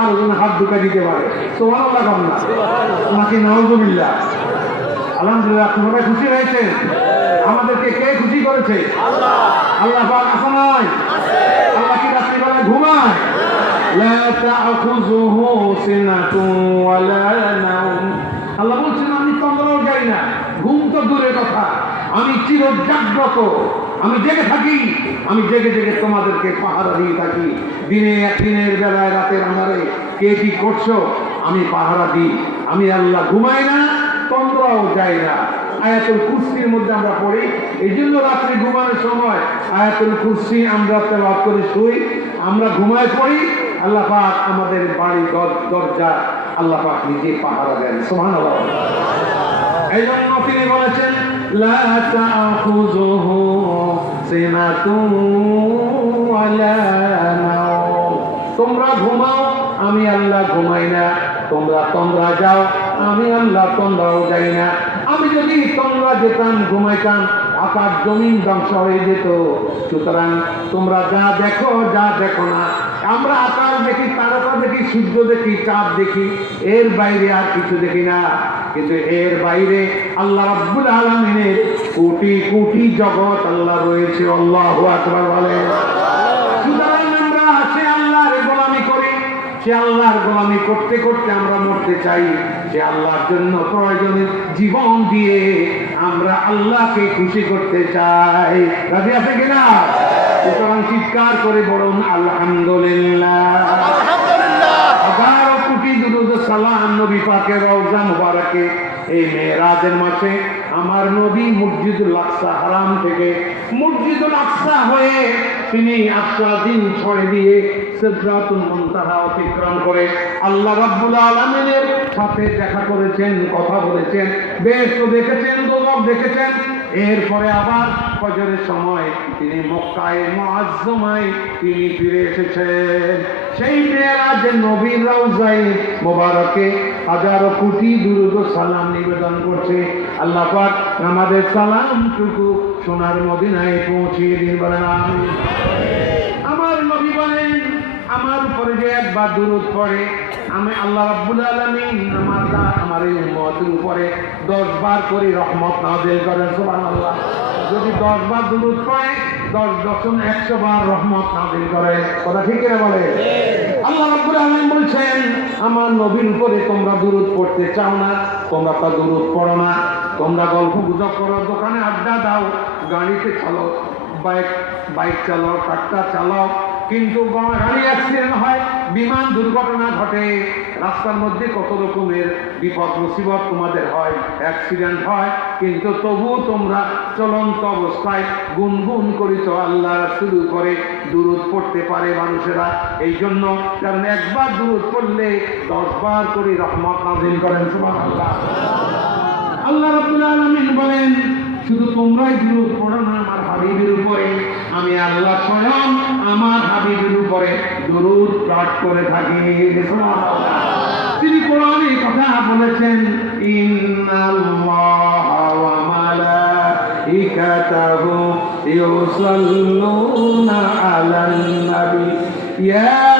আর যেন হাত ঢুকা দিতে পারে। সুবহানাল্লাহ না নাকি নাউযুবিল্লাহ। আলহামদুলিল্লাহ, তোমরা খুশি হয়েছেন? আমাদেরকে কে খুশি করেছে? আল্লাহ। আল্লাহ পাক আছে নয়? আল্লাহ কি রাত্রিবেলা ঘুমায়? লা তা'খুযুহু সিনাতুন ওয়ালা নাওম। আল্লাহ বলছেন আমি তন্দ্রাও যাই না, ঘুম তো দূরের কথা, আমি চিরজাগ্রত, আমি জেগে থাকি, আমি জেগে জেগে তোমাদেরকে পাহারা দিয়ে থাকি। দিনের বেলায় রাতের আঁধারে কে কি করছো আমি পাহারা দিই। আমি আল্লাহ ঘুমাই না, তন্দ্রাও যায় না। আয়াতুল কুরসির মধ্যে আমরা পড়ি, এই জন্য রাত্রে ঘুমানোর সময় আয়াতুল কুরসি আমরা তেলাওয়াত করে শুই, আমরা ঘুমায় পড়ি। আল্লাহ পাক আমাদের বাড়ি দরজা আল্লাহ পাক নিজে পাহারা দেন। সুবহানাল্লাহ। এই জন্য তিনি বলেছেন লা তা'খুযুহু সিনাতুন ওয়ালা নাওম। তোমরা ঘুমাও, আমি আল্লাহ ঘুমাই না। তোমরা তন্দ্রা যাও, আমি আল্লাহ তন্দ্রাও যাই না। আমি যদি তন্দ্রা যেতাম, ঘুমাইতাম, আকাশ জমিন ধ্বংস হয়ে যেত। সুতরাং তোমরা যা দেখো না, আমরা আকাশ দেখি, তারকা দেখি, সূর্য দেখি, চাঁদ দেখি, এর বাইরে আর কিছু দেখি না। কিন্তু এর বাইরে আল্লাহ রাব্বুল আলামিনের কোটি কোটি জগৎ আল্লাহ রয়েছে। আল্লাহু আকবার বলেন। সুতরাং আমরা সে আল্লাহর গোলামি করি, সে আল্লাহর গোলামি করতে করতে আমরা মরতে চাই। সে আল্লাহর জন্য প্রয়োজনে জীবন দিয়ে আমরা আল্লাহকে খুশি করতে চাই। রাজি আছে কিনা? সুতরাং চিৎকার করে বলুন আলহামদুলিল্লাহ। হাজারো কোটি দুরূদ সালাম নবী পাকের রওজা মুবারকে এই মেরাজের মাসে আমার নবী মসজিদুল আকসা হারাম থেকে মসজিদুল আকসা হয়ে তিনি ৮০ দিন ছড়ে দিয়ে সিদরাতুল মুনতাহা অতিক্রম করে আল্লাহ রাব্বুল আলামিনের সাথে দেখা করেছেন, কথা বলেছেন, বেহেশত দেখেছেন, দোজখ দেখেছেন। এরপরে আবার ফজরের সময় তিনি মক্কায়ে মুআজ্জমায় তিনি ফিরে এসেছেন। সেই মেরাজে নবীর রওজায়ে মুবারকে হাজারো কোটি দুরূদ ও সালাম নিবেদন করছে। আল্লাহ পাক আমাদের সালামটুকু সোনার মদিনায় পৌঁছিয়ে দিন। বলেন আমিন। আমার নবী বলেন আমার উপরে যে একবার দুরূদ পড়ে আমি আল্লাহ রাব্বুল আলামিন আমার এই উম্মতের উপরে 10 বার করে রহমত নাযিল করেন। সুবহানাল্লাহ। যদি 10 বার দুরূদ পড়ে 10 দশম 100 বার রহমত নাযিল করে। কথা ঠিক করে বলে? আল্লাহ রাব্বুল আলামিন বলছেন আমার নবীর উপরে তোমরা দুরূদ পড়তে চাও না, তোমরা তো দুরূদ পড়ো না, তোমরা গল্প গুজব করো, দোকানে আড্ডা দাও, গাড়িতে চালাও, বাইক চালাও, ট্রাক্টর চালাও, কিন্তু গাড়ি অ্যাক্সিডেন্ট হয়, বিমান দুর্ঘটনা ঘটে, রাস্তার মধ্যে কত রকমের বিপদ মুসিবত তোমাদের হয়, অ্যাক্সিডেন্ট হয়, কিন্তু তবু তোমরা চলন্ত অবস্থায় গুনগুন করিত আল্লাহ রাসূল করে দুরূদ পড়তে পারে মানুষেরা। এই জন্য কারণ একবার দুরূদ পড়লে 10 বার করে রহমত নাযিল করেন। সুবহানাল্লাহ। আল্লাহ রাব্বুল আলামিন বলেন শুধু তোমরাই দুরূদ পড়ো না আমার হাবিবের উপরে, আমি আল্লাহ স্বয়ং আমার হাবিবের উপরে দুরূদ পাঠ করে থাকি। সুবহানাল্লাহ। তিনি কোরআনে কথা বলেছেন ইন্নাল্লাহা ওয়া মালাইকাতাহু ইউসাল্লুনা আলান নবী ইয়া